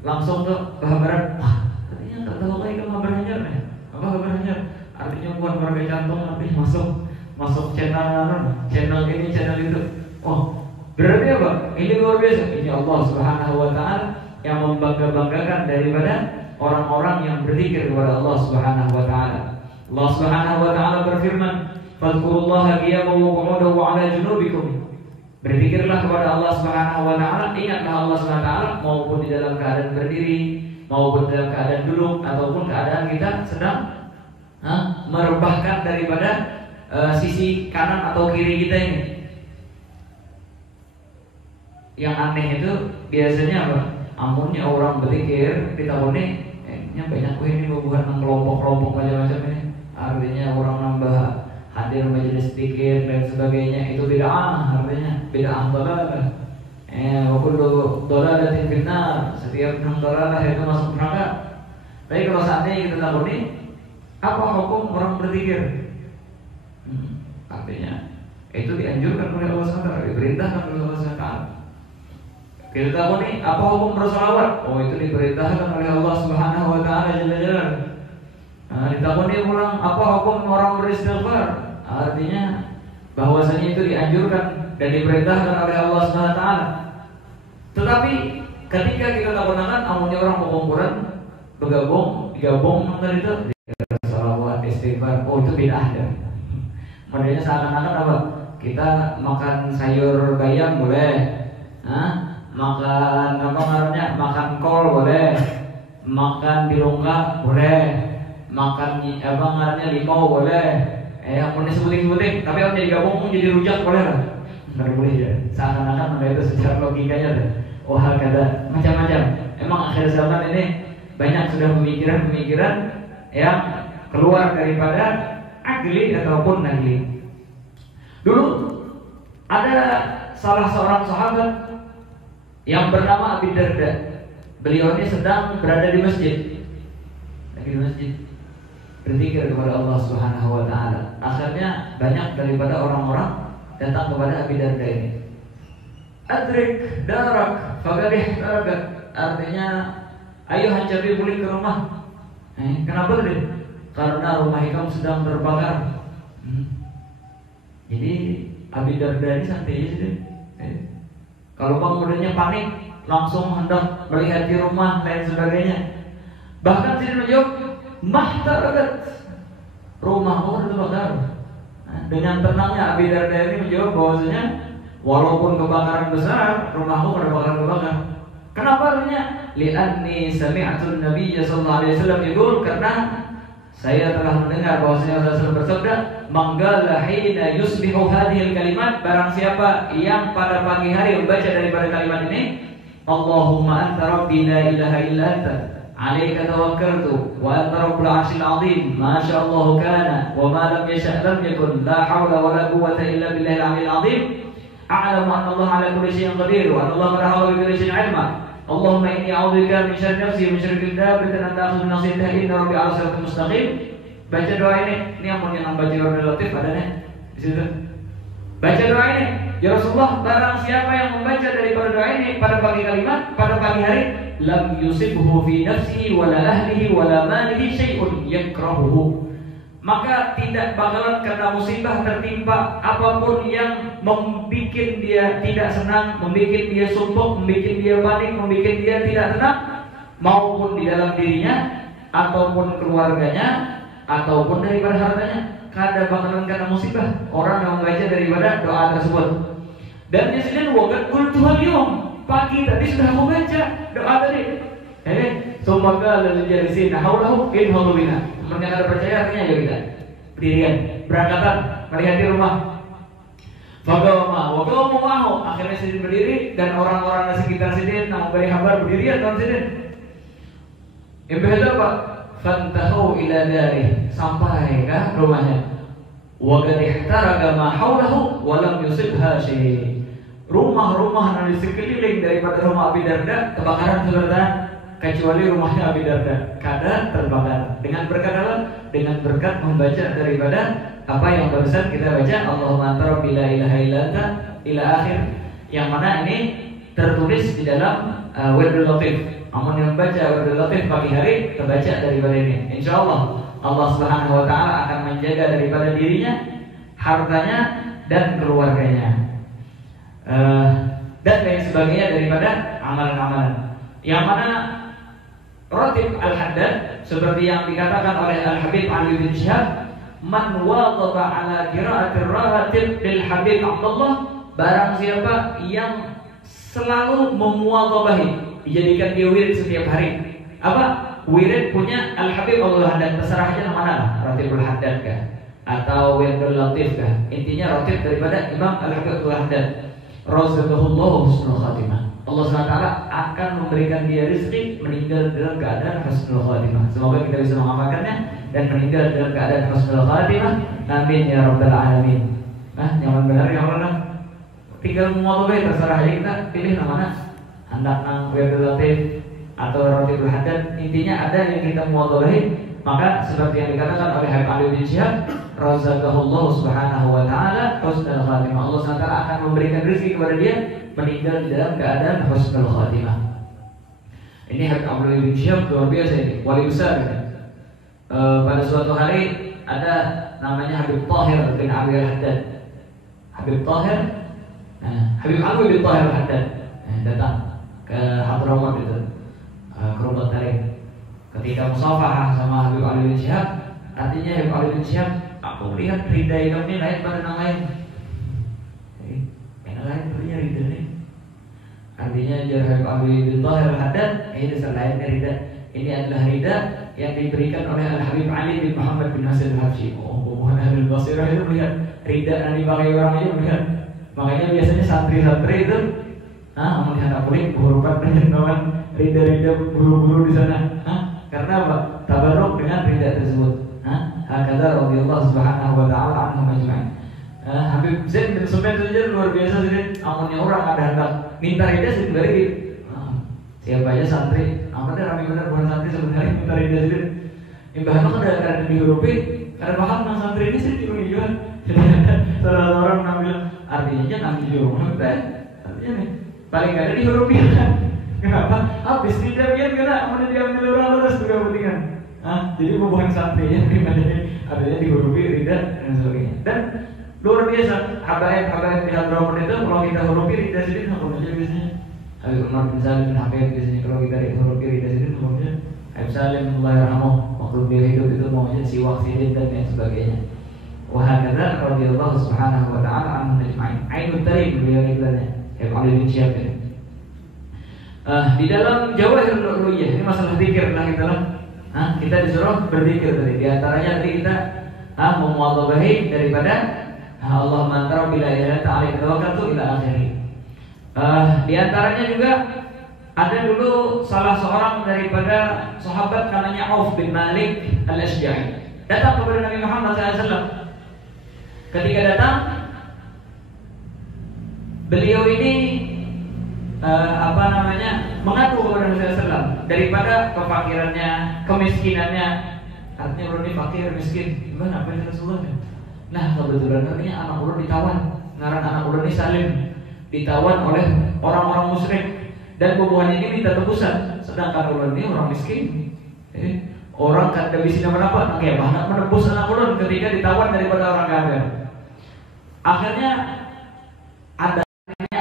langsung ke gambaran, wah katanya nggak tahu lagi kabar hanyar nih. Apa kabar hanyar? Artinya bukan warga jantung, artinya masuk channel ini channel itu. Oh, berarti apa? Ini luar biasa. Ini Allah Subhanahu Wa Taala yang membanggakan daripada orang-orang yang berzikir kepada Allah Subhanahu Wa Taala. Allah Subhanahu Wa Taala berfirman, "Fadhkurullaha qiyaman wa qu'udan wa 'ala junubikum." Berzikirlah kepada Allah Subhanahu Wa Taala, ingatlah Allah Subhanahu Wa Taala maupun di dalam keadaan berdiri, maupun dalam keadaan duduk, ataupun keadaan kita sedang merebahkan daripada sisi kanan atau kiri kita ini. Yang aneh itu biasanya apa? Amunnya orang berzikir ditakoni, banyak ini bukan kelompok-kelompok macam-macam ini. Artinya orang nambah hadir majelis zikir dan sebagainya, itu bid'ah, artinya bid'ah dalalah. Wa kullu dalalatin finnar, setiap dalalah itu masuk neraka. Tapi kalau seandainya kita takuni, apa hukum orang berzikir? Artinya itu dianjurkan oleh Allah SWT, diperintahkan oleh Allah SWT. Kita tahu nih apa hukum bersolawat? Oh, itu diperintahkan oleh Allah Subhanahu Wa Taala Jalla. Ditakuni ulang apa hukum orang beristighfar? Artinya bahwasanya itu dianjurkan dan diperintahkan oleh Allah Subhanahu Wa Taala. Tetapi ketika kita lakukan amunnya orang pengukuran digabung nonton itu salawat istighfar, oh itu bid'ah ya. Modelnya seakan-akan apa? Kita makan sayur bayam boleh, makan apa namanya? Makan kol boleh, makan bilungka boleh, makan apa namanya limau boleh. Yang mau disebutin, tapi kalau jadi gabung jadi rujak boleh lah? Nggak boleh ya. Seakan-akan itu secara logikanya deh. Wah kata macam-macam. Emang akhir zaman ini banyak sudah pemikiran-pemikiran yang keluar daripada akli ataupun nagli. Dulu ada salah seorang sahabat yang bernama Abi Darda. Beliau ini sedang berada di masjid, lagi di masjid, berzikir kepada Allah Subhanahu Wa Taala. Akhirnya banyak daripada orang-orang datang kepada Abi Darda ini. Adrik darak fagadih darakat, artinya ayo hancari balik ke rumah. Kenapa tadi? Karena rumah kamu sedang terbakar. Jadi Abi Darda ini santai aja sih. Kalau penghuninya panik, langsung hendak melihat di rumah dan sebagainya. Bahkan sini menjawab, mahtarakat, rumahmu terbakar. Dengan tenangnya Abi Darda ini menjawab bahwasanya walaupun kebakaran besar, rumahmu terbakar. Kenapa artinya? Li'anni sami'atun Nabiy sallallahu alaihi wasallam yaqul, karena saya telah mendengar bahwasanya Rasulullah bersabda, "Manggala hina yusbihu hadhil kalimat", barang siapa yang pada pagi hari membaca daripada kalimat ini, Allahumma anta rabbi la ilaha illa anta, alaika tawakkaltu wa anta rabbul 'arsyil 'azim, ma sya'allah kana wa ma lam yasha' lam yakun, la haula wa la quwwata illa billahil 'aliyyil 'azim, a'lamu anna Allah 'ala kulli syai'in qadir wa anna Allah qad ahata bi kulli syai'in 'ilma. Allahumma inni a'udzubika min syarri nafsi wa min syarri dabbatin anta akhudhu bi nasiyatiha, inna rabbi 'ala siratin mustaqim. Baca doa ini amun yang baca doa latif ada nih di situ. Baca doa ini, ya Rasulullah, barang siapa yang membaca daripada doa ini pada pagi kalimat, pada pagi hari, lam yusibhu fi nafsihi wala ahlihi wala malihi syai'un yakrahuhu, maka tidak bakalan kena musibah tertimpa apapun yang membuat dia tidak senang, membuat dia sumpah, membuat dia panik, membuat dia tidak tenang, maupun di dalam dirinya ataupun keluarganya ataupun daripada hartanya. Kada bakalan kena musibah orang yang membaca daripada doa tersebut. Dan di sini wagat qultuhal yawm, pagi tadi sudah aku baca doa tadi. Sumaka lalu jalisin haulahu inhalu bina. Mereka ada percaya artinya ya kita berdirian, berangkatan melihat di rumah. Fagawma, wagawma mahu. Akhirnya Sidin berdiri dan orang-orang di sekitar Sidin yang memberi kabar berdirian dalam Sidin. Yang berbeda apa? Fantahu ila dari, sampai ke rumahnya. Wa qad ihtaraqa ma haulahu wa lam yusibha syai'. Rumah-rumah yang di sekeliling daripada rumah Abi Darda kebakaran sebenarnya, kecuali rumahnya Abi Darda kada terbakar. Dengan berkat apa? Dengan berkat membaca daripada apa yang barusan kita baca, Allahumma anta rabbi la ilaha illa anta ila akhir, yang mana ini tertulis di dalam Wirdul Latif. Amun yang baca wirid latif pagi hari terbaca daripada ini. Insyaallah Allah Subhanahu wa taala akan menjaga daripada dirinya, hartanya dan keluarganya. Dan lain sebagainya daripada amalan-amalan. Yang mana Ratib al-Haddad seperti yang dikatakan oleh Al-Habib Ali bin Syihab, man wadaba ala qira'atir ratib lil Habib Abdullah, barang siapa yang selalu memuwadhabahi, dijadikan dia wirid setiap hari. Apa? Wirid punya Al-Habib Abdul Haddad, terserah aja namanya lah, Ratibul Haddad kah atau Wiridul Latif kah. Intinya ratib daripada Imam Al-Habib Abdul Haddad. Razaqahullahu husnul khatimah. Allah SWT akan memberikan dia rezeki meninggal dalam keadaan husnul khatimah. Semoga kita bisa mengamalkannya dan meninggal dalam keadaan husnul khatimah. Amin ya rabbal alamin. Nyaman benar ya Allah. Tinggal mau terserah aja kita pilih namanya. Hendak nang Wiridul Latif atau Ratibul Haddad. Intinya ada yang kita muwadhabahi. Maka seperti yang dikatakan oleh Habib Ali bin Syihab, razaqahullahu subhanahu wa ta'ala husnul khatimah. Allah SWT akan memberikan rezeki kepada dia meninggal di dalam keadaan husnul khatimah. Ini Habib Ali bin Syihab luar biasa ini, wali besar ini. Pada suatu hari ada namanya Habib Tahir bin Abi al-Haddad. Habib Tahir, Habib Ali bin Tahir al-Haddad datang ke Hadramaut itu, ke rumah Tarim. Ketika musafahah sama Habib Ali bin Syihab, artinya Habib Ali bin Syihab, aku lihat ridai kamu ini lain pada yang lain. Yang lain punya ridai ini. Artinya jar Habib Ali bin Tahir al-Haddad, ini selain ridai. Ini adalah ridai yang diberikan oleh Al-Habib Ali bin Muhammad bin Hasan al-Habsyi. Mohon Ahlul Basirah itu melihat ridai yang dipakai orang itu melihat. Makanya biasanya santri-santri itu melihat kulit berupa dengan ridai-ridai buru-buru di sana. Karena apa? Tabarruk dengan ridha tersebut. Hakadha radhiyallahu subhanahu wa ta'ala anhum ajma'in. Habib Zaid bin Sufyan saja luar biasa sih. Amunnya orang ada hendak minta ridha sih balik. Siapa aja santri, amatnya ramai benar bukan santri sebenarnya minta ridha sih. Imbahnya kan ada dihurupi, ada paham tentang santri ini sih juga. Jadi ada salah orang ngambil artinya ngambil jurung, artinya nih paling gak ada dihurupi kan. Kenapa? Habis tidak biar kena mana diambil orang terus juga pentingan. Jadi bukan santrinya artinya dihurupi ridha dan sebagainya. Dan luar biasa habaib di Hadramaut itu kalau kita hurupi ridha sedikit apa aja biasanya. Habib Umar bin Salim bin Habib biasanya kalau kita hurupi ridha sedikit namanya Habib Salim Allah yarhamuh waktu dia hidup itu maunya siwak sidin dan lain sebagainya. Wa hakadha radhiyallahu subhanahu wa ta'ala anhu ajma'in. Ainul Tarim beliau iklannya Habib Ali bin Syihab ini. Di dalam Jawahirul Uluyyah ini masalah zikir lah kita disuruh berzikir tadi. Di antaranya tadi kita memuwadhabahi daripada Allah mantara bila ilaha ta'ala tawakkaltu ila akhirih. Di antaranya juga ada dulu salah seorang daripada sahabat namanya Auf bin Malik al-Ashja'i datang kepada Nabi Muhammad SAW. Ketika datang, beliau ini mengadu kepada Nabi SAW daripada kefakirannya, kemiskinannya. Artinya ulun ini fakir, miskin. Gimana apa yang Rasulullah? Nah kebetulan artinya anak ulun ditawan. Ngaran anak ulun ini Salim ditawan oleh orang-orang musyrik dan bubuhannya ini minta tebusan. Sedangkan ulun ini orang miskin. Orang kan tidak bisa apa-apa. Kayak mana menebus anak ulun ketika ditawan daripada orang kafir. Akhirnya ada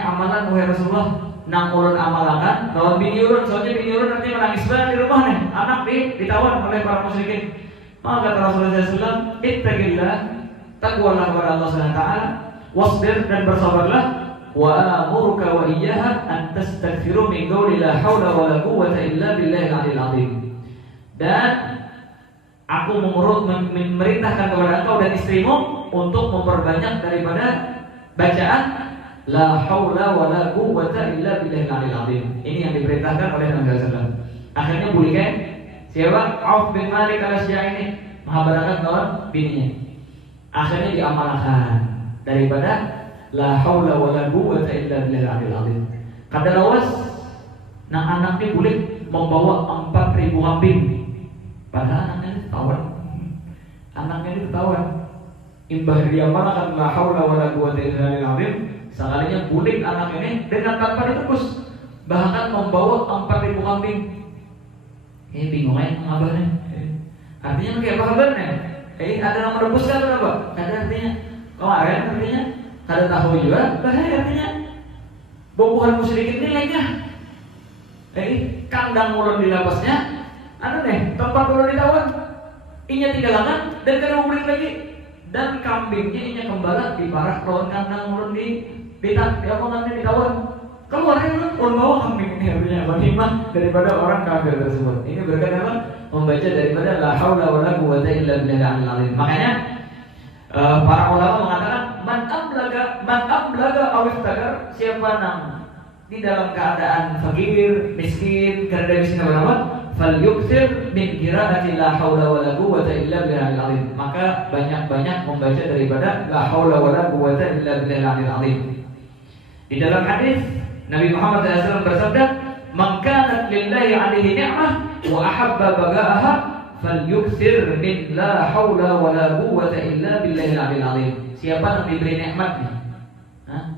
amalan wahai Rasulullah nang ulun amalakan lawan bini ulun, soalnya bini ulun nanti menangis banget di rumah nih, anak ditawan oleh para musyrikin. Maka kata Rasulullah SAW, ittaqillah, takwalah kepada Allah SWT, wasbir dan bersabarlah, wa amuruka wa iyyaha an tastaghfiru min qawli la haula wa la quwwata illa billahil aliyil azim. Dan aku memerintahkan kepada engkau dan istrimu untuk memperbanyak daripada bacaan la haula wa la quwwata illa billahil aliyil azim. Ini yang diperintahkan oleh Nabi SAW. Akhirnya boleh siapa? Auf bin Malik al-Ashja'i ini menghabarkan kawan bininya. Akhirnya diamalkan daripada la haula wa la quwwata illa billahil aliyil azim. Kata lawas, nah anaknya boleh membawa 4.000 kambing. Padahal anaknya ditawan. Anaknya ditawan. Imbah diamalkan la haula wa la quwwata illa billahil azim. Sekalinya bulik anak ini dengan tanpa ditebus, bahkan membawa 4.000 kambing. Bingung aja apa nih? Artinya kayak apa nih? Ada yang merebuskan atau apa? Ada artinya. Kemarin artinya. Ada tahu juga. Bahaya artinya. Bobohan sedikit nilainya. Kandang ulun di lapasnya. Tempat ulun ditawan. Inya tigalangan dan kena beli lagi. Dan kambingnya inya kembali diparah lawan kandang ulun ditawan. Keluarnya ulun bawa kambing ini artinya ghanimah daripada orang kafir tersebut. Ini berkata apa? Membaca daripada la haula wala quwwata illa billahil azim. Makanya para ulama mengatakan man ablaga aw iftakar, siapa yang di dalam keadaan fakir, miskin, karena miskin apa? Falyukthir min qiraati la haula wala quwwata illa billahil azim. Maka banyak-banyak membaca daripada la haula wala quwwata illa billahil azim. Di dalam hadis Nabi Muhammad SAW bersabda, "Man kanat lillahi 'alaihi ni'mah wa ahabba baga'aha falyukthir min la haula wala quwwata illa billahil 'aliyyil 'azim." Siapa yang diberi nikmat nih?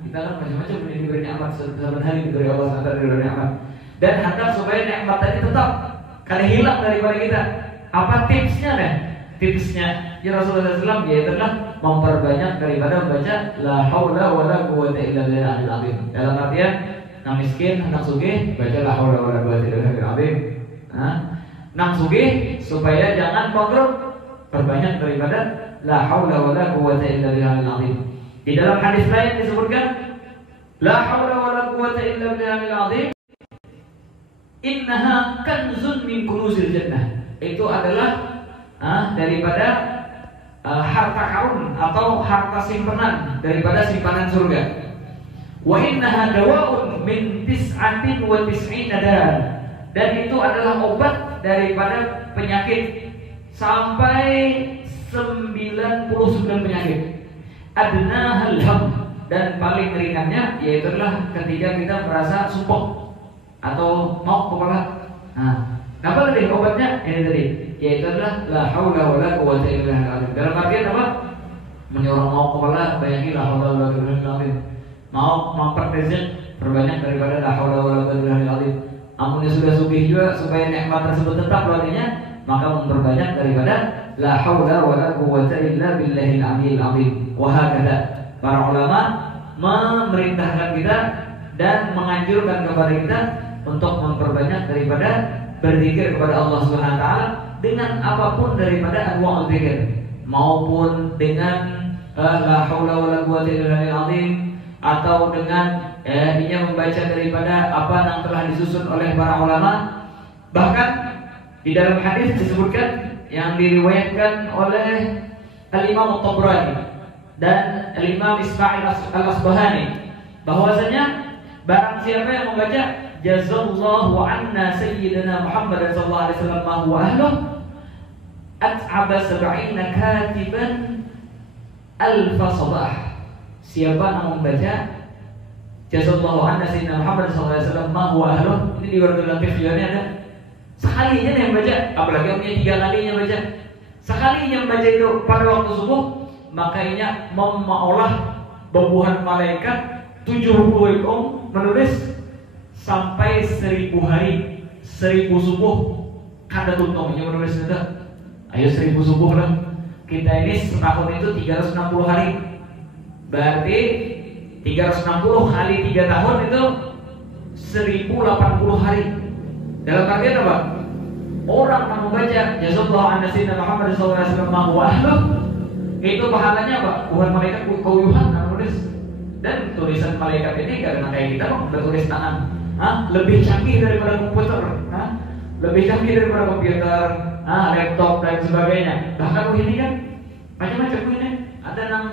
Kita kan macam-macam diberi nikmat setiap hari dari Allah SWT diberi nikmat. Dan hendak supaya nikmat tadi tetap kada hilang daripada kita. Apa tipsnya nih? Tipsnya ya Rasulullah SAW yaitu adalah memperbanyak daripada membaca la haula wala quwwata illa billahil 'azim. Dalam artian nang miskin, nang sugih, baca la haula wala quwwata illa billahil azim. Nang sugih supaya jangan bangkrut, perbanyak daripada la haula wala quwwata illa billahil azim. Di dalam hadis lain disebutkan la haula wala quwwata illa billahil azim. Innaha kanzun min kunuzil jannah. Itu adalah daripada harta karun atau harta simpanan daripada simpanan surga. Wa innaha dawa'un min tis'atin wa tis'ina dan itu adalah obat daripada penyakit sampai 99 penyakit. Adnahal ham, dan paling ringannya yaitu adalah ketika kita merasa sumpah atau mau kepala. Apa tadi obatnya? Ini tadi, yaitu adalah la haula wala quwwata illa billah. Dalam artian apa? Menyorong mau kepala, bayangi la haula wala quwwata illa billah. Mau memperbanyak perbanyak daripada la haula wala quwwata illa billah. Amunnya sudah sugih juga supaya nikmat tersebut tetap larinya, maka memperbanyak daripada la haula wala quwwata illa billahil aliyyil azim. Wa hakadha. Para ulama memerintahkan kita dan menganjurkan kepada kita untuk memperbanyak daripada berzikir kepada Allah Subhanahu wa taala dengan apapun daripada anwa'ul zikir, maupun dengan la haula wala quwwata illa billahil azim, atau dengan dia membaca daripada apa yang telah disusun oleh para ulama. Bahkan di dalam hadis disebutkan yang diriwayatkan oleh Al-Imam At-Tabrani dan Al-Imam Ismail Al-Asbahani bahwasanya barang siapa yang membaca jazallahu anna sayyidina Muhammad sallallahu alaihi wasallam ma huwa ahluh at'aba 70 katiban alf sabah. Siapa yang membaca jazallahu anna sayyidina Muhammad sallallahu alaihi wasallam ma huwa ahluh, ini di Wardul Latif ini ada. Sekalinya yang baca, apalagi punya 3 kalinya baca. Sekalinya baca itu pada waktu subuh, makanya memolah bebuhan malaikat 70 ekor menulis sampai 1000 hari, 1000 subuh kada tuntungnya menulis itu. Ayo 1000 subuh lah. Kita ini setahun itu 360 hari. Berarti 360 kali 3 tahun itu 1080 hari. Dalam artian apa? Orang yang membaca jazallahu anna sayyidina Muhammad sallallahu alaihi wasallam ma huwa ahluh, itu pahalanya apa? Tuhan malaikat kauyuhan menulis. Dan tulisan malaikat ini karena kayak kita bertulis tangan, lebih canggih daripada komputer, lebih canggih daripada komputer, laptop dan sebagainya. Bahkan ini kan macam-macam ini. Ada yang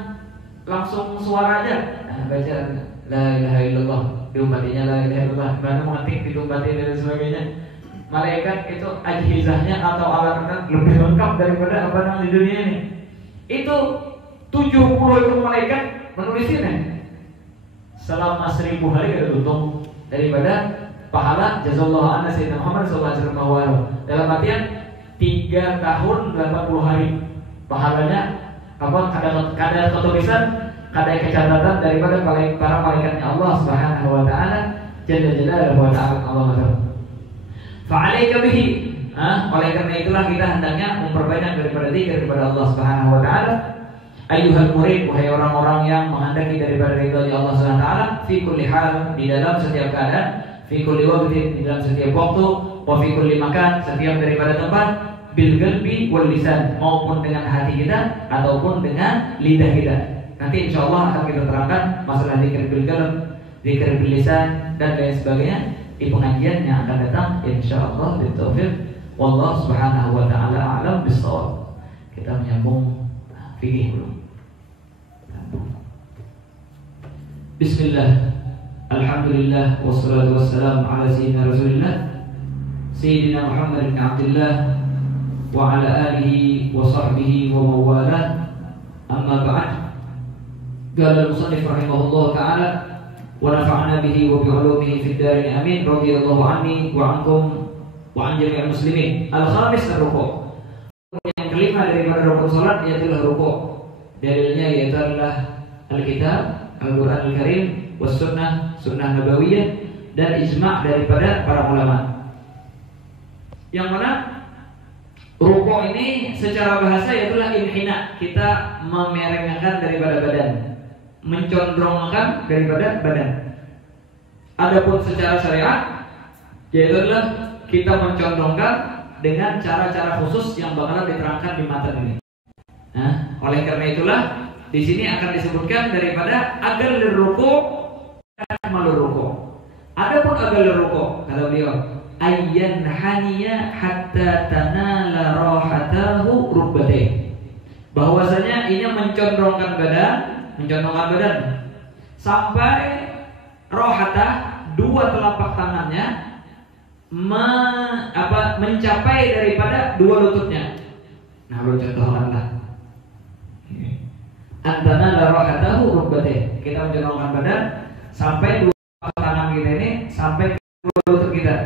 langsung suara aja, baca la ilaha illallah, diumpatinya la ilaha illallah, baru mengetik diumpatin dan sebagainya. Malaikat itu ajhizahnya atau alat-alat lebih lengkap daripada apa yang di dunia ini. Itu 70 itu malaikat menulisnya selama 1000 hari ada tutup daripada pahala jazallahu anna sayyidina Muhammad sallallahu alaihi wasallam. Dalam artian 3 tahun 80 hari pahalanya apa? Kada ketulisan, kada kecatatan daripada para malaikatnya Allah Subhanahu wa taala jalla jalaluhu wa ta'ala Allah. Fa'alaika bihi, Oleh karena itulah kita hendaknya memperbanyak daripada zikir kepada Allah Subhanahu wa taala. Ayyuhal murid, wahai orang-orang yang menghendaki daripada ridha Allah Subhanahu wa taala, fi kulli hal, di dalam setiap keadaan, fi kulli waqtin, di dalam setiap waktu, wa fi kulli makan, setiap daripada tempat, bil qalbi wal lisan, maupun dengan hati kita ataupun dengan lidah kita. Nanti insyaallah akan kita terangkan masalah zikir bil qalb, zikir bil lisan dan lain sebagainya di pengajian yang akan datang insyaallah bitaufiq wallahu subhanahu wa ta'ala a'lam bissawab. Kita menyambung fikih dulu. Bismillah, alhamdulillah, wassalatu wassalamu ala sayyidina Rasulillah Sayyidina Muhammad bin Abdullah wa ala alihi wa sahbihi wa mawalah. Amma ba'd. Qala al-musannif rahimahullah ta'ala wa nafa'ana bihi wa bi'ulumihi fid darin amin. Radhiyallahu anni wa ankum wa an jami'il muslimin. Al-khamis ar-ruku'. Yang kelima daripada rukun salat yaitu ruku'. Dalilnya yaitu adalah Al-Kitab, Al-Quran Al-Karim, was-sunnah, sunnah nabawiyah, dan ijma' daripada para ulama. Yang mana ruku' ini secara bahasa yaitulah inhina, kita memerengkan daripada badan, mencondongkan daripada badan. Adapun secara syariat yaitu adalah kita mencondongkan dengan cara-cara khusus yang bakalan diterangkan di matan ini. Oleh karena itulah di sini akan disebutkan daripada agal ruku' dan malu ruku'. Adapun agal ruku', kata beliau, ayyan haniya hatta tanala rahatahu rukbatih. Bahwasanya ini mencondongkan badan sampai rohatah, dua telapak tangannya mencapai daripada dua lututnya. Nah, lu contohkanlah. Antana la rahatahu rukbatih. Kita mencondongkan badan sampai dua tangan kita ini sampai ke dua lutut kita.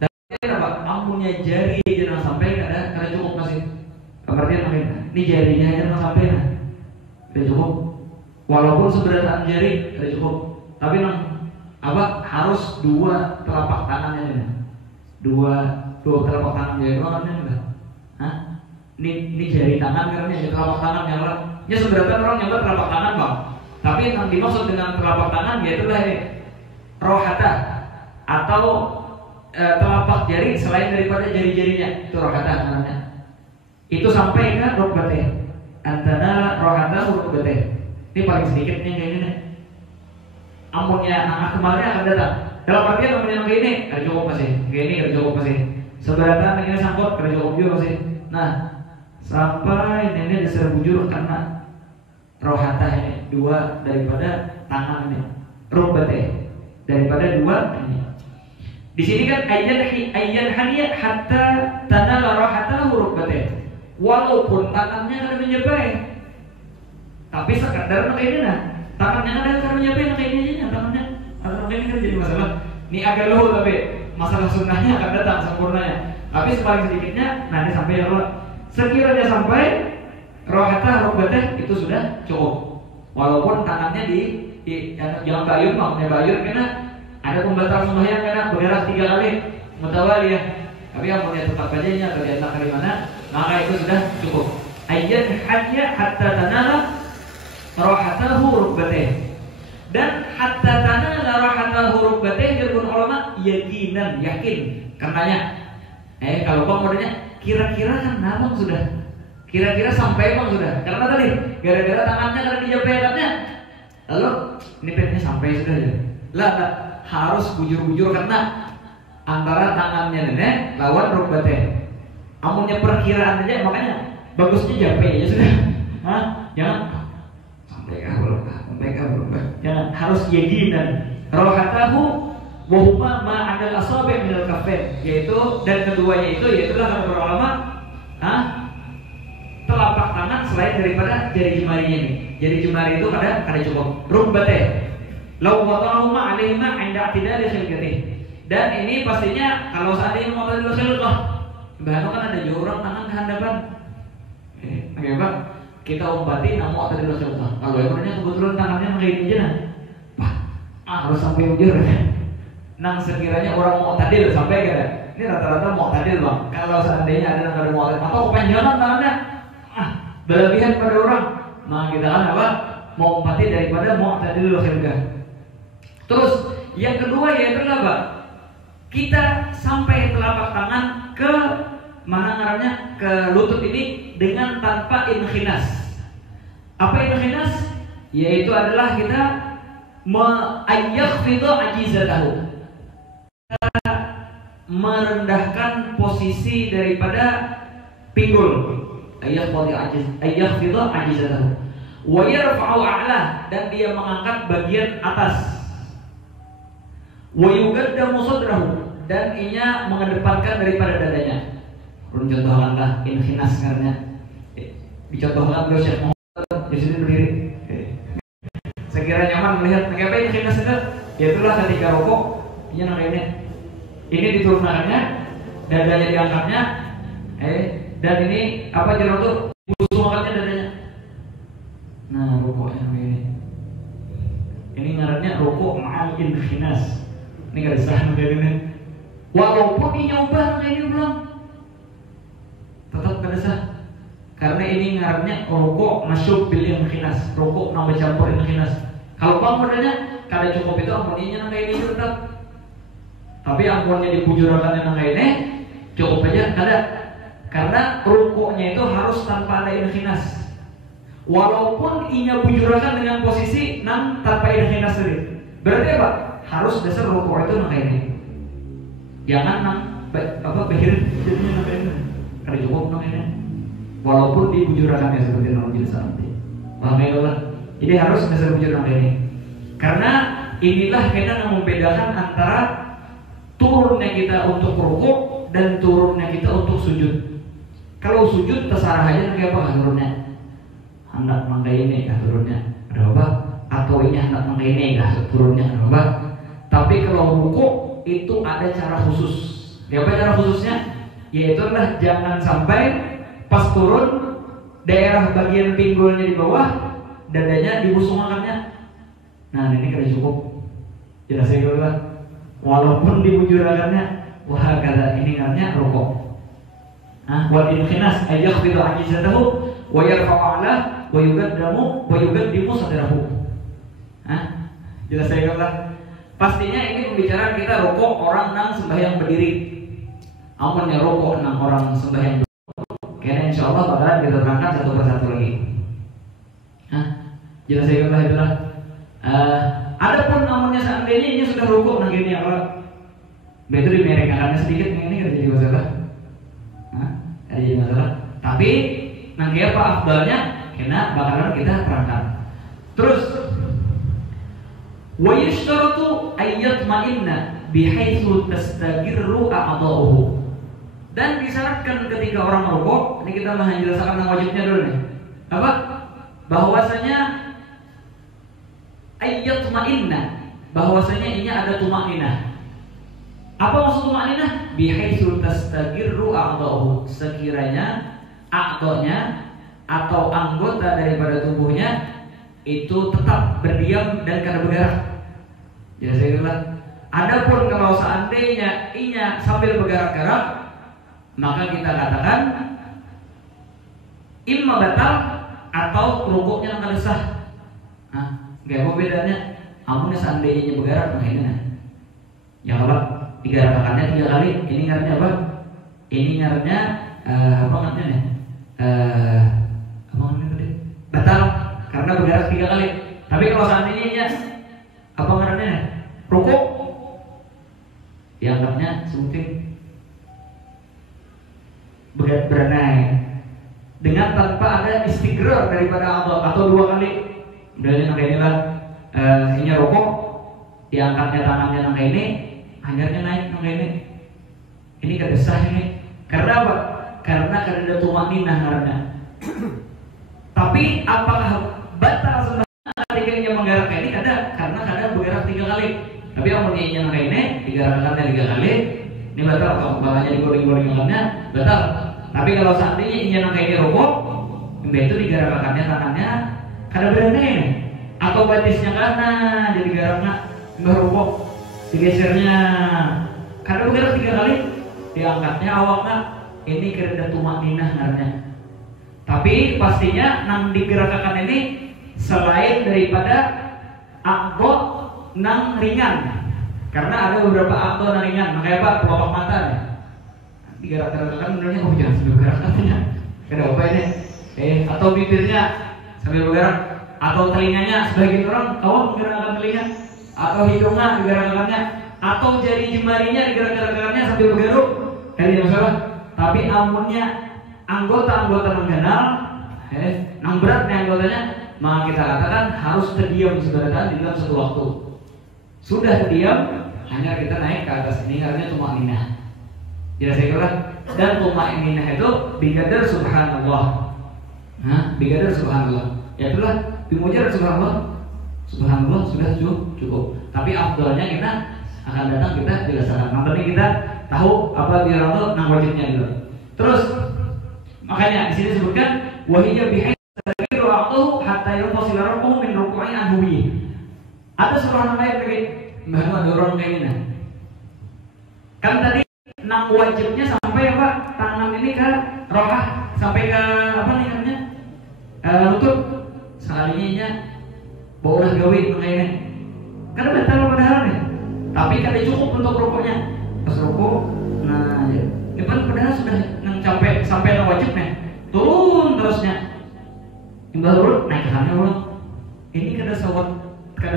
Dan kita apa? Ampunnya jari aja sampai kada cukup masih. Artinya ini jarinya aja sampai kada cukup. Walaupun seberataan jari kada cukup. Tapi harus dua telapak tangannya. Dua telapak tangan jadi doang kan enggak? Ini jari tangan karena ini telapak tangan yang lain. Ya sebenarnya orang nyebut telapak tangan bang, tapi yang dimaksud dengan telapak tangan yaitulah ini rohata atau telapak jari selain daripada jari-jarinya, itu rohata namanya. Itu sampai ke rukbatih, antara rohata rukbatih. Ini paling sedikit nih kayak gini. Ampunnya anak kemarin akan datang. Dalam artian namanya kayak ini, ada cukup masih. Kayak ini ada cukup masih. Seberatan ini sangkut, ada cukup juga masih. Nah, sampai ini diserah bujur karena rohata ini dua daripada tangan ini, rukbatih daripada dua ini. Di sini kan ayyan haniya hatta tanala rohatahu rukbatih. Walaupun tangannya kan mencapai, tapi sekadar kayak ini tangannya kan mencapai kayak ini aja tangannya. Atau ini kan jadi masalah. Ini agak low tapi masalah sunnahnya akan datang sempurnanya. Tapi sepaling sedikitnya nanti sampai Allah. Sekiranya sampai rohata rukbatih itu sudah cukup. Walaupun tangannya jangan bayun, maksudnya bayun karena ada pembatal sembahyang karena bergerak 3 kali mutawali ya. Tapi yang punya tempat bacanya atau di atas kali mana, maka itu sudah cukup. Ayat hanya hatta tanala rohatahu rukbatih. Dan hatta tanala rohatahu rukbatih dirun ulama yakinan, yakin. Karenanya kalau bang modenya kira-kira kan bang sudah, kira-kira sampai bang sudah. Karena tadi gara-gara tangannya karena dijapaikannya, lalu ini pennya sampai sudah ya. Lah harus bujur-bujur karena antara tangannya nenek lawan rukbatih. Amunnya perkiraan aja makanya bagusnya japai ya sudah. Jangan sampai jangan harus yakinan. Rohatahu wahuma ma'adal asabi' minal kaffain, yaitu dan keduanya itu yaitulah kata para ulama telapak tangan selain daripada jari jemarinya ini. Jari jemari itu kada cukup. Rukbatih law wada'ahuma 'alaihima 'inda i'tidali khilqatih. Dan ini pastinya kalau seandainya mau tadi khilqah, bahkan kan ada jurang tangan ke hadapan. Pak, kita umpati namu tadi khilqah. Kalau ekornya kebetulan tangannya kayak ini aja harus sampai ujur. Nang sekiranya orang mau tadil sampai kada Ini rata-rata mau tadi bang. Kalau seandainya ada yang ada mau atau kepanjangan tangannya, berlebihan pada orang, maka kita kan apa? Mau empati daripada mau tadi dulu khilgah. Terus yang kedua yaitu apa? Kita sampai telapak tangan ke mana ngarannya, ke lutut ini dengan tanpa inkhinas. Apa inkhinas? Yaitu adalah kita ma'ayyakhidu ajizatahu, merendahkan posisi daripada pinggul. Ayyakhidu ajizatahu wa yarfa'u a'la, dan dia mengangkat bagian atas. Wa yuqaddamu sadrahu, dan inya mengedepankan daripada dadanya. Contohkanlah inkhinas karena dicontohkan oleh Syekh Muhammad di sini berdiri. Sekiranya nyaman melihat apa inkhinas itu, yaitulah ketika rukuk inya namanya ini diturunkannya, dadanya diangkatnya, dan ini apa jalan tuh busung angkatnya dadanya. Nah rukuknya ini. Ini ngarannya rukuk ma'al inkhinas. Ini gak bisa begini. Walaupun ini nyoba kayak ini belum, tetap gak bisa. Karena ini ngarannya rukuk masyub bil inkhinas, rukuk nambah campur inkhinas. Kalau bang modalnya kada cukup itu ampuninya kayak ini tetap. Tapi ampunnya dibujurakannya nang kayak ini cukup aja kada. Karena rukuknya itu harus tanpa ada inkhinas. Walaupun inya bujurakan dengan posisi nang tanpa inkhinas tadi. Berarti apa? Harus dasar rukuk itu nang kayak ini. Jangan nang apa behir jadinya nang kayak ini. Kada cukup nang ini. Walaupun dibujurakannya seperti nang jelas nanti. Paham ya? Jadi harus dasar bujur nang kayak ini. Karena inilah kita yang membedakan antara turunnya kita untuk rukuk dan turunnya kita untuk sujud. Kalau sujud terserah aja kayak apa turunnya. Hendak mangkai ini kah turunnya? Ada apa? Atau ini hendak mangkai ini kah turunnya? Ada apa? Tapi kalau rukuk itu ada cara khusus. Apa cara khususnya? Yaitu adalah jangan sampai pas turun daerah bagian pinggulnya di bawah, dadanya dibusungkannya. Nah ini kada cukup. Jelas ya lah. Walaupun dibujurakannya, wah kata ini namanya rukuk. Wal inkhinas ayyakhidu ajizatahu wa yarfa'u 'ala wa yuqaddimu sadrahu. Jelas ya lah. Pastinya ini pembicaraan kita rukuk orang nang sembahyang berdiri. Amunnya rukuk nang orang sembahyang berdiri. Karena insyaallah bakalan kita terangkan satu persatu lagi. Jelas ya lah itulah. Adapun namanya seandainya ini sudah rukuk nang gini apa? Betul dimerekakannya sedikit ini kada jadi masalah. Kada jadi masalah. Tapi nang apa afdalnya kena bakalan kita terangkan. Terus wa yashtaratu ayyatma'inna bihaitsu tastaqirru a'dha'uhu. Dan disyaratkan ketika orang rukuk, ini kita menjelaskan tentang wajibnya dulu nih. Apa? Bahwasanya ayyatma'inna, bahwasanya ini ada tumakninah. Apa maksud tumakninah? Bihaitsu tastaqirru a'dha'uhu. Sekiranya a'dha'nya atau anggota daripada tubuhnya itu tetap berdiam dan kada bergerak. Ya saya bilang, adapun kalau seandainya inya sambil bergerak-gerak, maka kita katakan imma batal atau rukuknya akan sah. Gak apa bedanya? Amun seandainya bergerak, nah ini nah. Ya apa? 3 rakaatnya 3 kali. Ini ngarannya apa? Ini ngarannya apa namanya? Apa namanya tadi? Batal karena bergerak 3 kali. Tapi kalau seandainya apa ngarannya? Rukuk dianggapnya sebutin beranai dengan tanpa ada istigrar daripada atau 2 kali. Udah inilah ini rukuk, diangkatnya tangannya nang ini, akhirnya naik nang ini. Ini kada sah ini. Karena apa? Karena kada ada tumakninah karena. Tapi apakah batal sebenarnya ketika dia menggerak ini? Kada, karena kadang bergerak 3 kali. Tapi yang menginginkan nang ini, 3 rakaatnya 3 kali, ini batal atau kepalanya digoreng-gorengannya batal. Tapi kalau seandainya ini nang ini rukuk, itu 3 rakaatnya tangannya kada berani atau batisnya karena jadi garamnya nggak rukuk digesernya kada bergerak 3 kali diangkatnya awakna ini kereda tumakninah ngarannya. Tapi pastinya nang digerakkan ini selain daripada akdo nang ringan, karena ada beberapa akdo nang ringan, makanya Pak pelopak mata nih digerak-gerakkan menurutnya jangan sambil bergerak katanya. Kenapa ini? Atau bibirnya sambil bergerak, atau telinganya sebagian orang kawan menggerakkan telinga, atau hidungnya digerak-gerakkannya, atau jari jemarinya digerak-gerakkannya sambil bergeruk, tidak masalah. Tapi amunnya anggota-anggota nang ganal, nang berat nih anggotanya, maka kita katakan harus terdiam sebentar di dalam satu waktu. Sudah terdiam, hanya kita naik ke atas ini artinya tumakninah. Ya saya kira, dan tumakninah itu biqadar subhanallah. Biqadar subhanallah. Ya itulah bimujarrad subhanallah. Subhanallah sudah cukup. Tapi afdalnya kita akan datang kita jelaskan. Yang penting kita tahu apa dia itu nang wajibnya dulu. Terus makanya di sini disebutkan wahiyya bihaitsu taghiru waqtuhu hatta yanfasila ruku'uhu min ruku'i anhuwi. Ada surah lain lagi, baru ada orang kayak gini. Kan tadi nang wajibnya sampai apa? Tangan ini ke rohah, sampai ke apa nih namanya? Lutut. Sekalinya baulah gawe kayak ini. Karena betul padahal nih. Tapi kan cukup untuk rukuknya. Pas rukuk, nah ya. Ini padahal sudah nang sampai nang wajib nih. Turun terusnya. Imbal turun naik ke sana ulang. Ini kada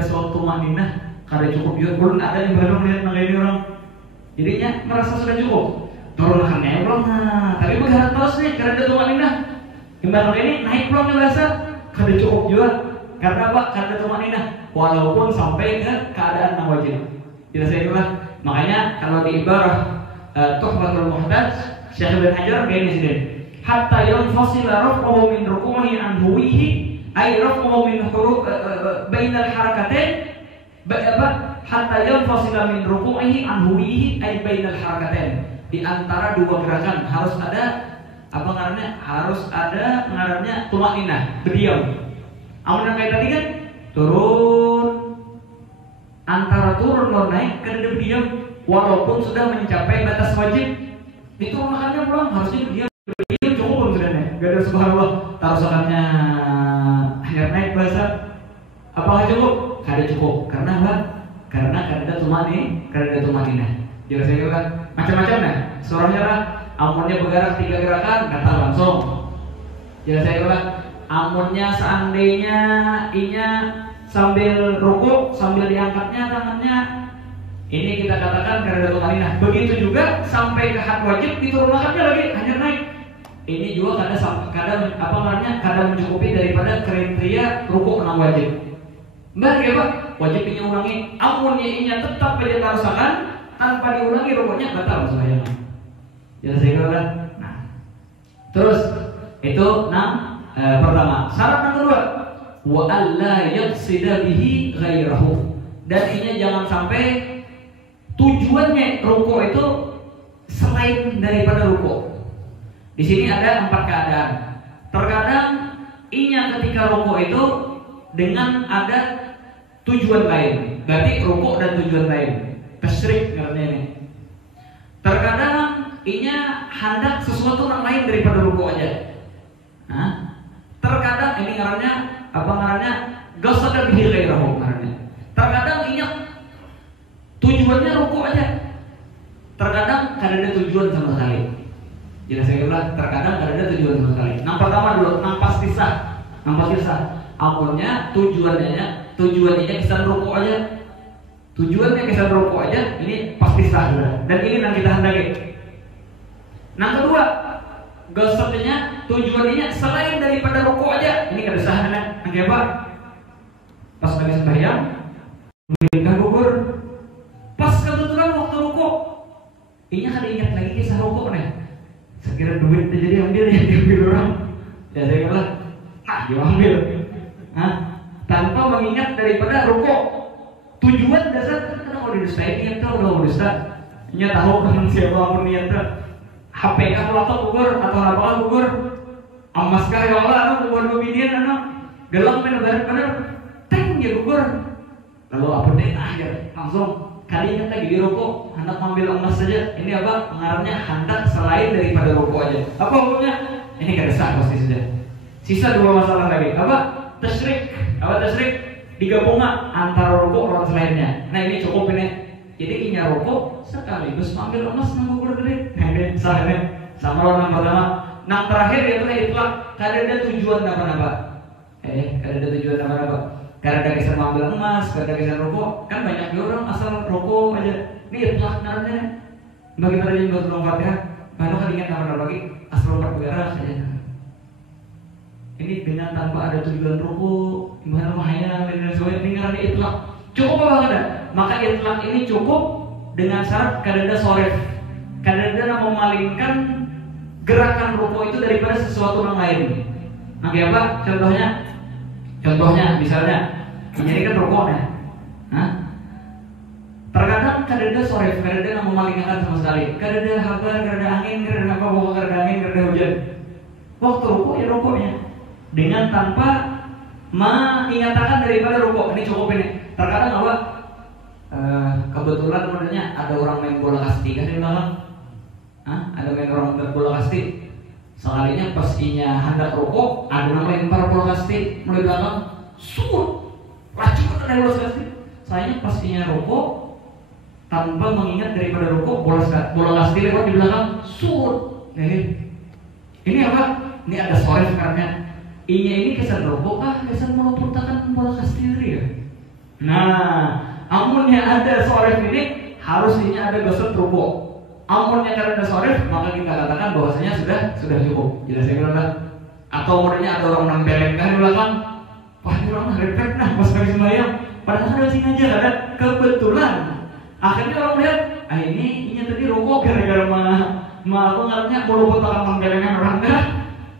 sawat tumakninah, kada cukup juga. Belum ada yang baru melihat nang ini orang. Jadinya merasa sudah cukup. Turun ke sana ulang. Tapi bergerak terus nih karena ada tumakninah. Imbal ini naik pulang merasa kada cukup juga. Karena apa? Karena tumakninah. Walaupun sampai ke keadaan nang wajib. Tidak saya kira. Makanya kalau di ibarah Tuhfatul Muhtaj, Syekh Ibnu Hajar begini sini. Hatta yanfasila raf'uhu min ruku'ihi an huwihi, ay raf'uhu min huruf bainal harakatain, hatta yanfasila min ruku'ihi an huwihi, ay bainal harakatain. Di antara dua gerakan harus ada apa ngarannya? Harus ada ngarannya tumakninah, berdiam. Amun yang kayak tadi kan turun, antara turun dan naik karena berdiam, walaupun sudah mencapai batas wajib, itu makannya pulang harusnya berdiam cukup belum sudah naik. Gak ada subhanallah tarusannya hanya naik bahasa apakah cukup? Kada cukup. Karena apa? Karena kada tumakninah. Jadi saya kira macam-macam nih. Surahnya lah, amunnya bergerak 3 gerakan, kata langsung. Jadi saya kira amunnya seandainya inya sambil rukuk, sambil diangkatnya tangannya, ini kita katakan karena tumakninah. Begitu juga sampai ke had wajib diturunkannya lagi hanya naik. Ini juga kadang mencukupi daripada kriteria rukuk nang wajib. Mbak ya Pak, wajib ini ulangi. Amunnya inya tetap aja tarusakan tanpa diulangi rukuknya batal sebenarnya. Ya saya kira. Nah, terus itu pertama. Syarat yang kedua, wa alla yaqsida bihi ghairahu. Dan ini jangan sampai tujuannya rukuk itu selain daripada rukuk. Di sini ada 4 keadaan. Terkadang inya ketika rukuk itu dengan ada tujuan lain. Berarti rukuk dan tujuan lain. Tasyrik namanya ini. Terkadang inya hendak sesuatu yang lain daripada rukuk aja. Terkadang ini ngarannya qasada bihi ghairahu ngarannya. Terkadang inya tujuannya rukuk aja. Terkadang kada ada tujuan sama sekali. Jadi saya kira terkadang kada ada tujuan sama sekali. Yang pertama dulu, yang pasti sah. Amunnya tujuannya kisah rukuk aja. Tujuannya kisah rukuk aja, ini pasti sah sudah. Dan ini yang kita hendaki. Yang kedua, qasatnya tujuannya selain daripada rukuk aja, ini kada sah kan? Nggih Pak. Pas lagi sembahyang, mengingat gugur. Pas kebetulan waktu rukuk, ini kada ingat lagi kisah rukuk nih. Sekira duit aja diambil orang. Ya saya bilang, diambil. Tanpa mengingat daripada rukuk. Tujuan dasar kan kalau di dusta ini yang tahu udah dusta. Nya tahu kan siapa pun niat tuh. HP kan laptop gugur atau apa gugur. Amas kah ya Allah gugur binian gelang bener-bener teng ya gugur. Lalu apa deh akhir langsung Kali ingat lagi di rukuk hendak mengambil emas saja. Ini apa? Pengaruhnya hendak selain daripada rukuk aja. Apa hukumnya? Ini kada sah pasti sudah. Sisa dua masalah lagi. Apa? Tasyrik. Apa tasyrik? Digabungkan antara rukuk dan selainnya. Nah ini cukup ini. Jadi inya rukuk sekaligus mengambil emas nang gugur gede. Nah ini sah ini. Sama orang pertama. Nang terakhir itu itlaq. Kada ada tujuan apa-apa. Kada ada tujuan apa-apa. Karena ada kisah mengambil emas, karena ada kisah rokok, kan banyak juga orang asal rokok aja. Ini itlaq namanya. Bagi para yang berdoa Fatihah, baru kan ingat nama lagi asal lompat beras saja. Ini dengan tanpa ada tujuan rokok, gimana bahaya dan sebagainya. Ini karena itlaq. Cukup apa kada? Maka itlaq ini cukup dengan syarat kada ada soref, kada ada memalingkan gerakan rokok itu daripada sesuatu yang lain. Nah, apa? Contohnya, misalnya, ini kan rokoknya. Terkadang kadang ada sore, kadang ada memalingkan sama sekali. Kadang ada habar, kadang ada angin, kadang ada apa, kadang ada angin, kadang ada hujan. Waktu rokok ya rokoknya. Dengan tanpa mengatakan daripada rokok. Ini cukup ini. Terkadang apa? Kebetulan sebenarnya ada orang main bola kasti kan di belakang. Ada main orang bola kasti. Sekalinya pastinya hendak rokok, ada namanya para bola kasti mulai belakang, sur, laju ke bola kasti. Sayangnya pastinya rokok, tanpa mengingat daripada rokok, bola kasti lewat di belakang, sur. Ini apa? Ini ada sore sekarangnya. Ini kesan rokok kesan meluputakan bola kasti ya. Nah, amunnya ada sore ini, harus ini ada gosok rokok. Amunnya karena sorif, maka kita katakan bahwasanya sudah cukup. Jelas ya kan? Atau umurnya ada orang nempelin kan di belakang. Wah, ini orang repet nah pas lagi sembahyang. Padahal ada sini aja ada kebetulan. Akhirnya orang lihat, ini tadi rokok gara-gara apa ngaruhnya bulu botakan nempelingan orang enggak?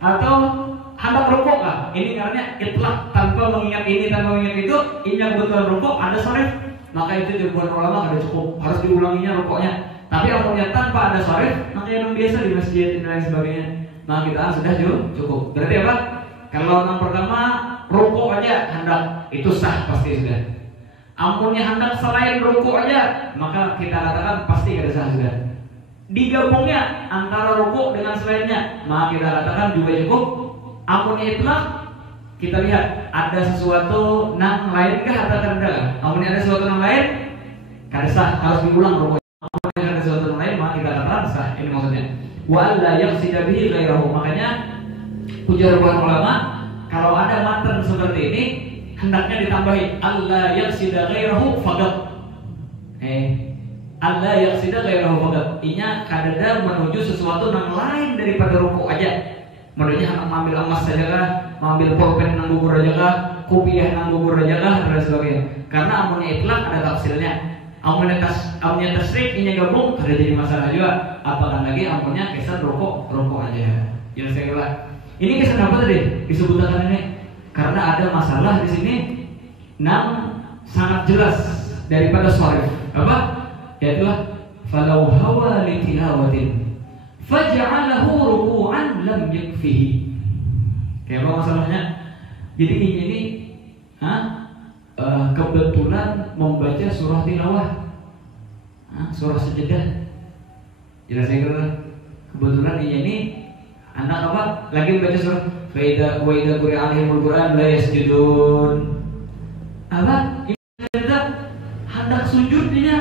Atau hendak rokok kah? Ini karena itlaq tanpa mengingat ini tanpa mengingat itu, ini kebetulan rokok ada sorif. Maka itu jawaban ulama ada cukup. Harus diulanginya rokoknya. Tapi amunnya tanpa ada sorif, maka yang biasa di masjid dan lain sebagainya, maka kita sudah cukup. Berarti apa? Kalau yang pertama rukuk aja hendak itu sah pasti sudah. Amunnya hendak selain rukuk aja, maka kita katakan pasti ada sah sudah. Digabungnya antara rukuk dengan selainnya, maka kita katakan juga cukup. Amunnya itlaq, kita lihat ada sesuatu nang lain kah atau kada? Amunnya ada sesuatu nang lain, kada sah, harus diulang rukuk. Dengan sesuatu lain maka kita katakan sah. Ini maksudnya wa la yaqsida bihi ghairahu. Makanya ujar ulama kalau ada matan seperti ini hendaknya ditambahi alla yaqsida ghairahu faqat. Alla yaqsida ghairahu faqat. Inya kadada menuju sesuatu yang lain daripada rukuk aja. Modelnya hendak mengambil emas saja kah, mengambil pulpen nang gugur aja kah, kopiah nang gugur aja kah dan sebagainya. Karena amunnya itlaq ada tafsirnya. Amunnya tasyrik ini gabung ada jadi masalah juga. Apakah lagi amunnya kesan rokok aja. Jelas saya kira. Ini kesan apa tadi disebutkan ini? Karena ada masalah di sini yang sangat jelas daripada sharif. Apa? Yaitu falau hawa li tilawatin faj'alahu ruku'an lam yakfihi. Kayak apa masalahnya? Jadi ini kebetulan membaca surah tilawah, surah sejadah. Jelas saya kira kebetulan ini anak apa lagi membaca surah faida quri'a alaihimul Qur'an la yasjudun. Apa? Kita hendak sujud dia,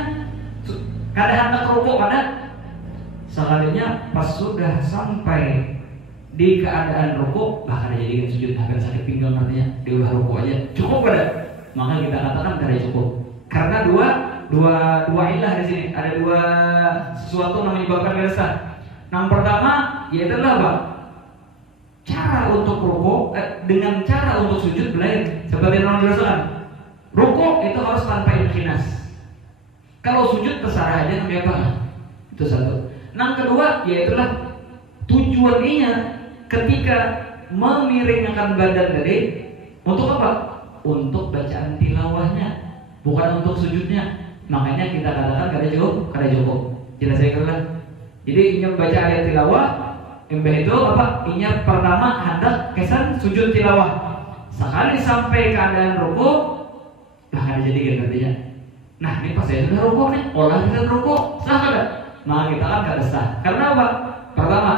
kada hendak rukuk kada. Sekalinya pas sudah sampai di keadaan rukuk bahkan jadikan sujud akan sakit pinggang artinya dia rukuk aja cukup kada. Maka kita katakan kada cukup. Karena dua ilah di sini. Ada dua sesuatu yang menyebabkan kada sah. Yang pertama yaitu apa? Cara untuk rukuk dengan cara untuk sujud lain. Seperti yang jelaskan. Rukuk itu harus tanpa inkinas. Kalau sujud terserah aja namanya apa? Itu satu. Yang kedua yaitulah tujuannya ketika memiringkan badan tadi untuk apa? Untuk bacaan tilawahnya, bukan untuk sujudnya. Makanya kita katakan kada cukup. Jelas saya kira. Jadi ingin baca ayat tilawah, imbah itu apa? Inya pertama hendak kesan sujud tilawah. Sekali sampai keadaan rukuk, bahkan jadi artinya. Nah ini pas saya sudah rukuk nih, olah kita rukuk, sah nggak? Maka kita kan nggak sah. Karena apa? Pertama,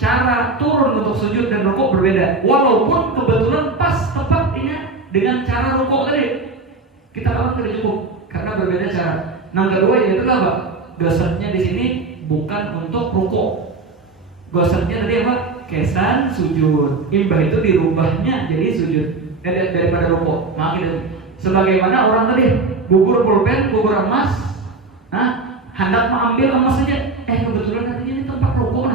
cara turun untuk sujud dan rukuk berbeda. Walaupun kebetulan pas tepat ini dengan cara rukuk tadi, kita kan tidak cukup karena berbeda cara. Nah kedua yaitu apa? Dosennya di sini bukan untuk rukuk. Dosennya tadi apa? Kesan sujud. Imbah itu dirubahnya jadi sujud daripada rukuk. Maka kita sebagaimana orang tadi gugur pulpen, gugur emas, hendak mengambil emas saja. Kebetulan nantinya ini tempat rukuk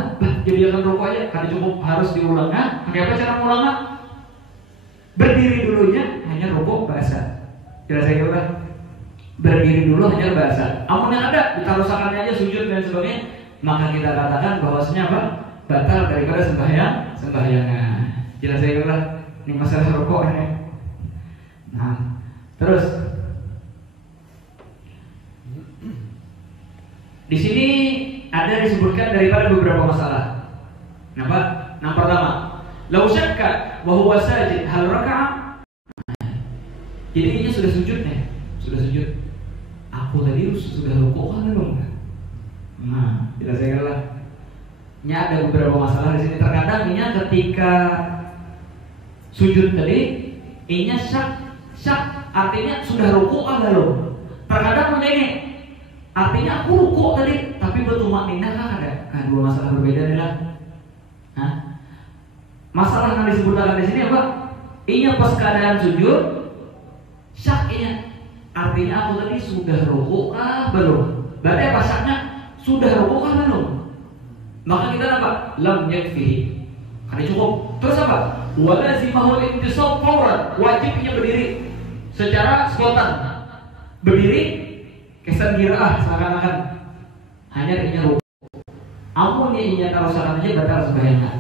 jadi akan rukuk aja. Karena cukup harus diulang. Bagaimana cara mengulangnya? Berdiri dulunya hanya rukuk bahasa. Jelas saya kira berdiri dulu hanya bahasa. Amun yang ada ditaruhkannya aja sujud dan sebagainya, maka kita katakan bahwasanya apa? Batal daripada sembahyangan. Jelas saya kira ini masalah rukuk ini. Nah, terus di sini ada disebutkan daripada beberapa masalah. Kenapa? Yang pertama, lau syakka wa huwa sajid hal raka'a. Jadi ini sudah sujud nih, sudah sujud. Aku tadi sudah rukuk kan belum? Nah, tidak saya kira. Ini ada beberapa masalah di sini. Terkadang ini ketika sujud tadi, ini syak artinya sudah rukuk kan belum? Terkadang ini artinya aku rukuk tadi, tapi bertumakninah kan ada. Kan dua masalah berbeda adalah. Masalah yang disebutkan di sini apa? Ini pas keadaan sujud, syaknya artinya aku tadi sudah rukuk belum? Berarti apa syaknya? Sudah rukuk belum? Maka kita apa? Lam yakfihi. Karena cukup. Terus apa? Walazimahul intisab fawran. Wajibnya berdiri secara spontan. Berdiri kesan giraah seakan-akan hanya ingin rukuk. Ampun ya ingin taruh saran aja batal sembahyangnya.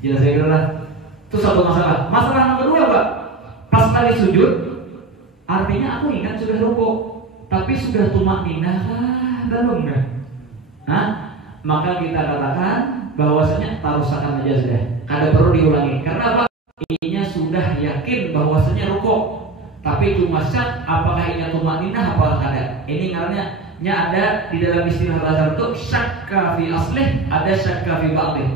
Jelas saya kira itu satu masalah. Masalah yang kedua apa? Pas kali sujud, artinya aku ingat sudah rukuk, tapi sudah tumakninah belum kan? Maka kita katakan bahwasanya taruhkan aja sudah. Kada perlu diulangi. Karena apa? Ininya sudah yakin bahwasanya rukuk, tapi cuma syak apakah ini tumakninah apakah kada. Ini karena ada di dalam istilah bahasa itu syakka fi aslih, ada syakka fi ba'dih.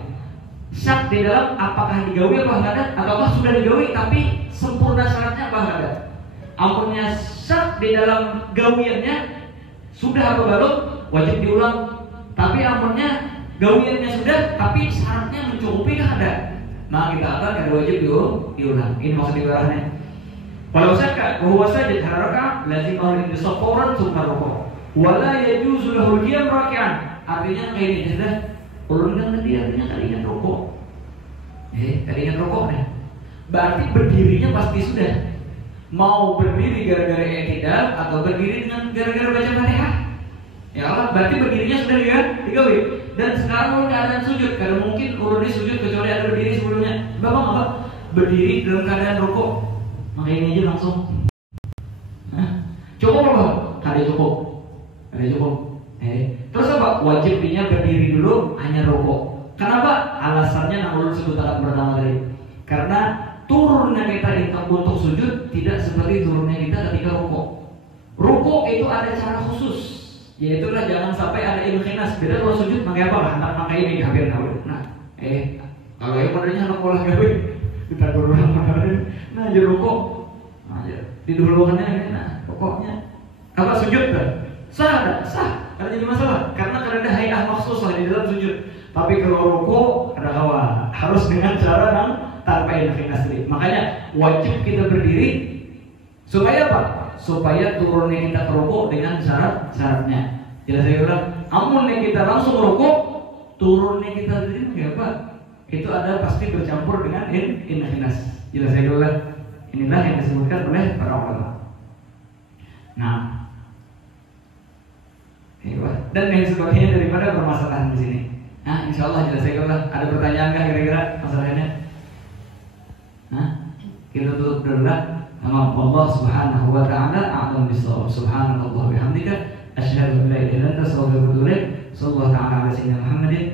Syak di dalam apakah digawi apa kada, ataukah sudah digawi tapi sempurna syaratnya apa kada. Amunnya syak di dalam gawiannya sudah apa belum, wajib diulang. Tapi amunnya gawiannya sudah tapi syaratnya mencukupi kada, maka kita akan kada wajib diulang. Ini maksud ibaratnya. Walau syakka bahwa sajid haraka lazim al-intisab fawran summa rukuk. Wala yajuzu lahu qiyam raki'an. Artinya kayak ini sudah urunkan tadi artinya kali ingat rukuk. Kali ingat rukuk nih. Berarti berdirinya pasti sudah. Mau berdiri gara-gara i'tidal atau berdiri dengan gara-gara baca Fatihah? Ya Allah, berarti berdirinya sudah digawe. Dan sekarang mau keadaan sujud, karena mungkin urunnya sujud kecuali ada berdiri sebelumnya. Bapak apa? Berdiri dalam keadaan rukuk. Maka ini aja langsung. Cukup apa? Kada cukup. Terus apa? Wajibnya berdiri dulu hanya rukuk. Kenapa? Alasannya yang ulun sebut pertama tadi. Karena turunnya kita untuk sujud tidak seperti turunnya kita ketika rukuk. Rukuk itu ada cara khusus, yaitulah jangan sampai ada inkhinas. Beda kalau sujud pakai apa? Hendak pakai ini hampir tahu. Nah, kalau yang modelnya hendak olah gawe kita kurang kemarin. Nah, jadi rukuk. Nah, didulukannya ini. Nah, pokoknya apa sujud kan? Sah. Karena jadi masalah. Karena ada hayah maksus di dalam sujud. Tapi kalau rukuk ada kawa harus dengan cara yang tanpa inkhinas. Makanya wajib kita berdiri supaya apa? Supaya turunnya kita ke rukuk dengan syarat-syaratnya. Jelas saya bilang, amunnya kita langsung rukuk, turunnya kita berdiri apa? Itu ada pasti bercampur dengan inkhinas. Jelas saya bilang, inilah yang disebutkan oleh para ulama. Nah, dan yang sebagainya daripada permasalahan di sini. Nah, insya Allah jelas saya bilang, ada pertanyaan kah kira-kira masalahnya? Nah, kita tutup dulu lah. Allah Subhanahu wa ta'ala a'lam bis-shawab. Subhanallah wa bihamdika asyhadu an la ilaha illa anta astaghfiruka wa atubu ilaik. Sallallahu ta'ala ala sayyidina Muhammadin